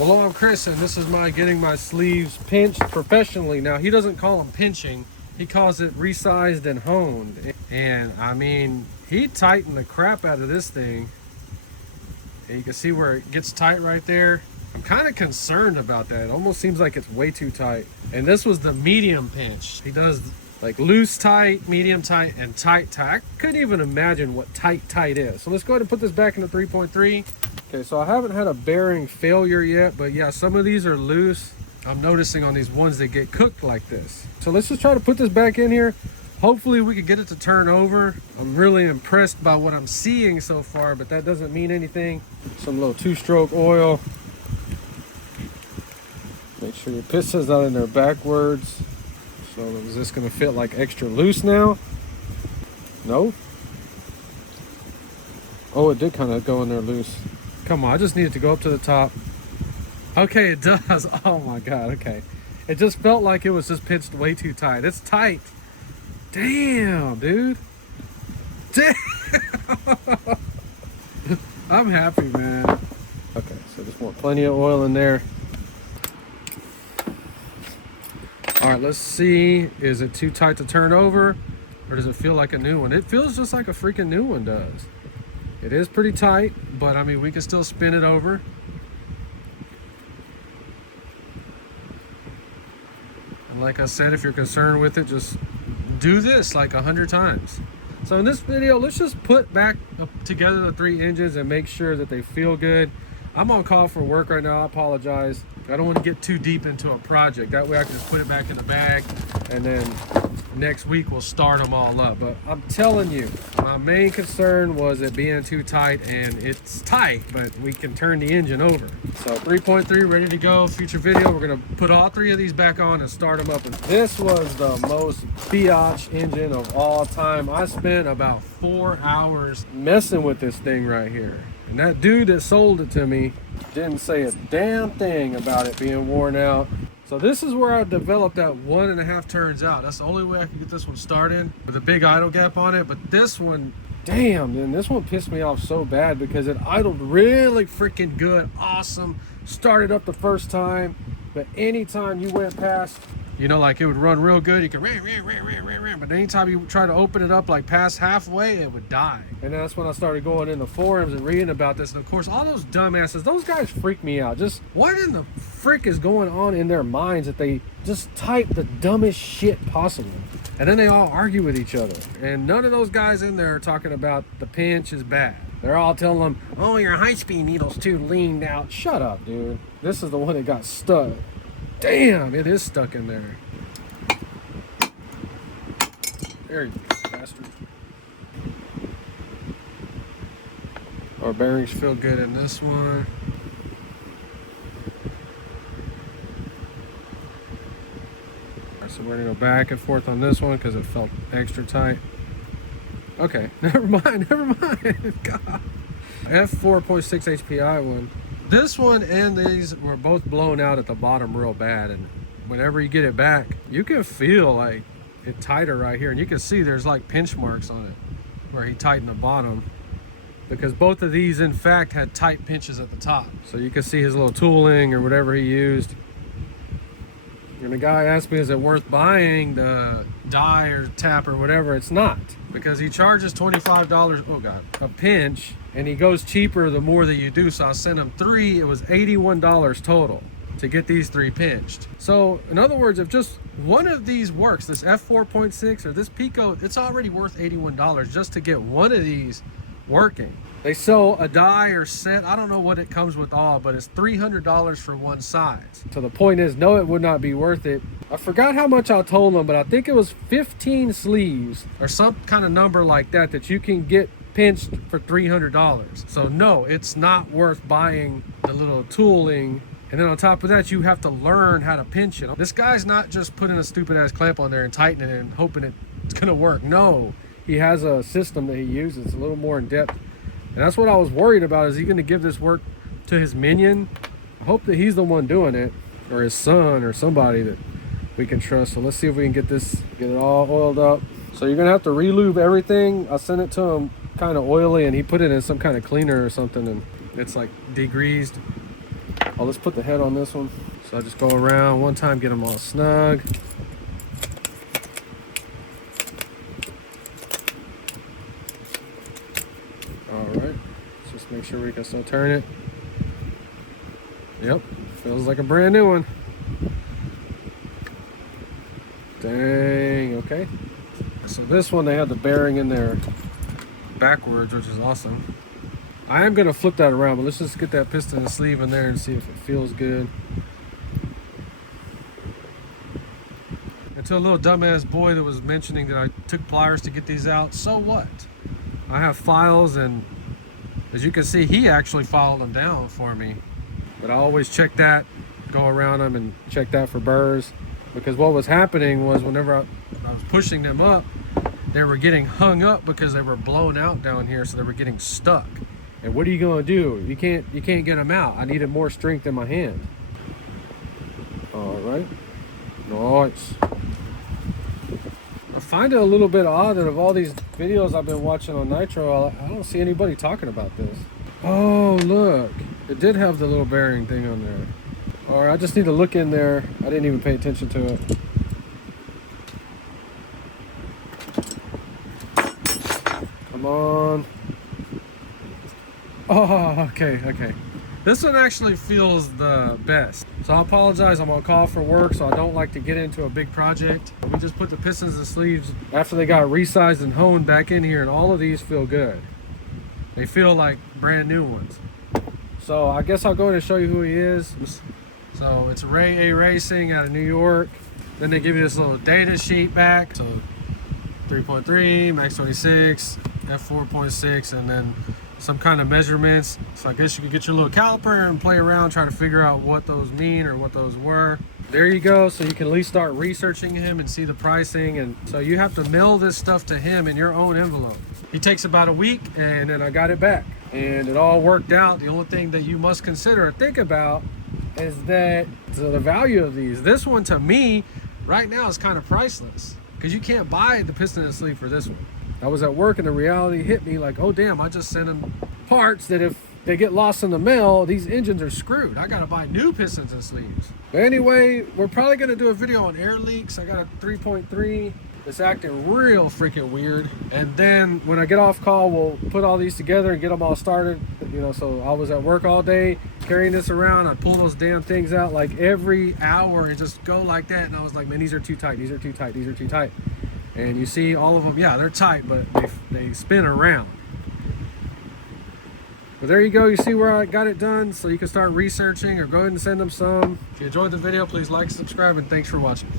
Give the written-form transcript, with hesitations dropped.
Hello, I'm Chris, and this is my getting my sleeves pinched professionally. Now, he doesn't call them pinching. He calls it resized and honed. And, I mean, he tightened the crap out of this thing. And you can see where it gets tight right there. I'm kind of concerned about that. It almost seems like it's way too tight. And this was the medium pinch. He does like loose tight, medium tight, and tight tight. I couldn't even imagine what tight is. So let's go ahead and put this back into 3.3. Okay, so I haven't had a bearing failure yet, but yeah, some of these are loose. I'm noticing on these ones that get cooked like this. So let's just try to put this back in here. Hopefully we can get it to turn over. I'm really impressed by what I'm seeing so far, but that doesn't mean anything. Some little 2-stroke oil. Make sure your piston's not in there backwards. So is this gonna fit like extra loose now? No? Oh, it did kind of go in there loose. Come on, I just need it to go up to the top. Okay, it does. Oh my God, okay. It just felt like it was just pinched way too tight. It's tight. Damn, dude. Damn. I'm happy, man. Okay, so just want plenty of oil in there. All right, let's see. Is it too tight to turn over, or does it feel like a new one? It feels just like a freaking new one does. It is pretty tight, but I mean, we can still spin it over. And like I said, if you're concerned with it, just do this like 100 times. So in this video, let's just put back together the 3 engines and make sure that they feel good. I'm on call for work right now. I apologize. I don't want to get too deep into a project. That way I can just put it back in the bag, and then next week we'll start them all up. But I'm telling you, my main concern was it being too tight, and it's tight, but we can turn the engine over. So 3.3 ready to go. Future video, we're gonna put all 3 of these back on and start them up. And this was the most biatch engine of all time. I spent about 4 hours messing with this thing right here. And that dude that sold it to me didn't say a damn thing about it being worn out. So this is where I developed that 1.5 turns out. That's the only way I can get this one started, with a big idle gap on it. But this one, damn, man, this one pissed me off so bad because it idled really freaking good, awesome. Started up the first time, but anytime you went past, you know, like it would run real good, you could ram, but anytime you try to open it up like past halfway, it would die. And that's when I started going in the forums and reading about this. And of course, all those dumbasses, those guys freak me out. Just what in the frick is going on in their minds that they just type the dumbest shit possible? And then they all argue with each other. And none of those guys in there are talking about the pinch is bad. They're all telling them, oh, your high-speed needle's too leaned out. Shut up, dude. This is the one that got stuck. Damn, it is stuck in there. There you go, bastard. Our bearings feel good in this one. Alright, so we're gonna go back and forth on this one because it felt extra tight. Okay, never mind. God. F4.6 HPI one. This one and these were both blown out at the bottom real bad, and whenever you get it back, you can feel like it tighter right here, and you can see there's like pinch marks on it where he tightened the bottom, because both of these in fact had tight pinches at the top. So you can see his little tooling or whatever he used. And the guy asked me, is it worth buying the die or tap or whatever? It's not, because he charges $25, oh God, a pinch, and he goes cheaper the more that you do. So I sent him 3, it was $81 total to get these 3 pinched. So in other words, if just one of these works, this F4.6 or this Pico, it's already worth $81 just to get one of these working. They sell a die or set, I don't know what it comes with all, but it's $300 for one size. So the point is, no, it would not be worth it. I forgot how much I told them, but I think it was 15 sleeves or some kind of number like that that you can get pinched for $300. So no, it's not worth buying the little tooling. And then on top of that, you have to learn how to pinch it. This guy's not just putting a stupid ass clamp on there and tightening it and hoping it's gonna work. No, he has a system that he uses a little more in depth. And that's what I was worried about. Is he gonna give this work to his minion? I hope that he's the one doing it, or his son, or somebody that we can trust. So let's see if we can get it all oiled up. So you're gonna have to re-lube everything. I sent it to him kind of oily, and he put it in some kind of cleaner or something, and it's like degreased. Oh, let's put the head on this one. So I just go around one time, get them all snug. All right, let's just make sure we can still turn it. Yep, feels like a brand new one. Dang, okay. So this one, they have the bearing in there backwards, which is awesome. I am gonna flip that around, but let's just get that piston and sleeve in there and see if it feels good. And to a little dumbass boy that was mentioning that I took pliers to get these out, so what? I have files, and as you can see, he actually filed them down for me. But I always check that, go around them and check that for burrs. Because what was happening was whenever I was pushing them up, they were getting hung up because they were blown out down here, so they were getting stuck. And what are you gonna do? You can't get them out. I needed more strength in my hand. All right, nice. I find it a little bit odd that of all these videos I've been watching on Nitro, I don't see anybody talking about this. Oh, look, it did have the little bearing thing on there. All right, I just need to look in there. I didn't even pay attention to it. Come on. Oh, okay. This one actually feels the best. So I apologize, I'm on call for work, so I don't like to get into a big project. We just put the pistons and sleeves after they got resized and honed back in here, and all of these feel good. They feel like brand new ones. So I guess I'll go ahead and show you who he is. So it's Ray A Racing out of New York. Then they give you this little data sheet back. So 3.3, max 26, f4.6, and then some kind of measurements. So I guess you could get your little caliper and play around, try to figure out what those mean or what those were. There you go. So you can at least start researching him and see the pricing. And so you have to mail this stuff to him in your own envelope. He takes about a week, and then I got it back. And it all worked out. The only thing that you must consider or think about is that the value of these. This one to me right now is kind of priceless because you can't buy the piston and sleeve for this one. I was at work and the reality hit me like, oh damn, I just sent them parts that if they get lost in the mail, these engines are screwed. I gotta buy new pistons and sleeves. But anyway, we're probably gonna do a video on air leaks. I got a 3.3. It's acting real freaking weird. And then when I get off call, we'll put all these together and get them all started. You know, so I was at work all day carrying this around. I'd pull those damn things out like every hour and just go like that. And I was like, man, these are too tight. These are too tight. These are too tight. And you see all of them, yeah, they're tight, but they spin around. But there you go. You see where I got it done. So you can start researching or go ahead and send them some. If you enjoyed the video, please like, subscribe, and thanks for watching.